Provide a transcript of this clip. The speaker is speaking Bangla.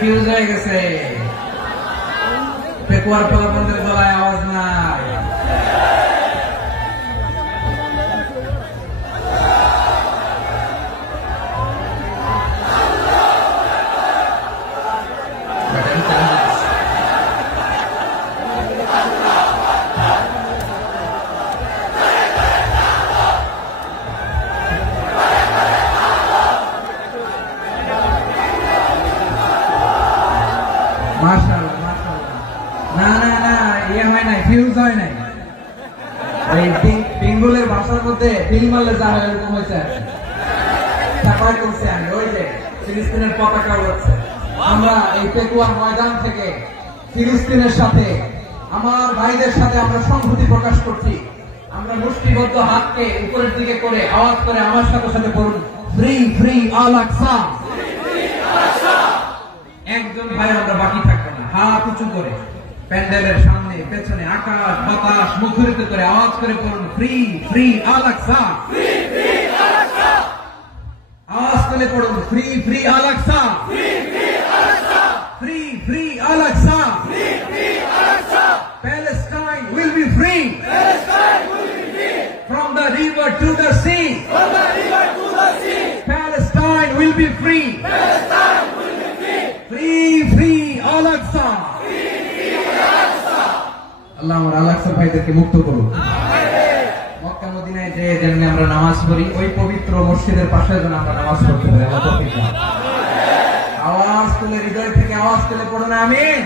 ফিউজ হয়ে গেছে, পেকুয়ার পোলাপনদের গলায় আওয়াজ নাই। মাশাআল্লাহ মাশাআল্লাহ। না না না, ইয়ে হয় নাই, ফিউজ হয় নাই। এই বেঙ্গলের ভাষার মধ্যে বিল মারলে যা হয় এরকম হয়েছে আর কি। তারপরে করছে আমি ওই যে ফিলিস্তিনের পতাকা উড়াচ্ছে। আমরা এই পেকুয়ার ময়দান থেকে ফিলিস্তিনের সাথে, আমার ভাইদের সাথে আমরা সংহতি প্রকাশ করছি। আমরা মুষ্টিবদ্ধ হাতকে উপরের দিকে করে আওয়াজ করে আমার সাথে সাথে বলুন, ফ্রি ফ্রি আল আকসা। একজন ভাই আমরা বাকি থাকবো না, হাত উঁচু করে প্যান্ডেলের সামনে পেছনে আকাশ বাতাস মুখরিত করে আওয়াজ করে বলুন, ফ্রি ফ্রি আল আকসা। আওয়াজ করে পড়ুন, free free Al Aqsa, free free Al Aqsa. Palestine will be free from the river to the sea. Palestine will be free. Free free Al Aqsa. আল্লাহ আমার আল আকসা ভাইদেরকে মুক্ত করুন। মক্কা মদিনায় যে যেমনি আমরা নামাজ পড়ি, ওই পবিত্র মসজিদের পাশে যেন আমরা নামাজ পড়তে পারি। আওয়াজ তুলে হৃদয় থেকে আওয়াজ তুলে পড়ুন আমিন।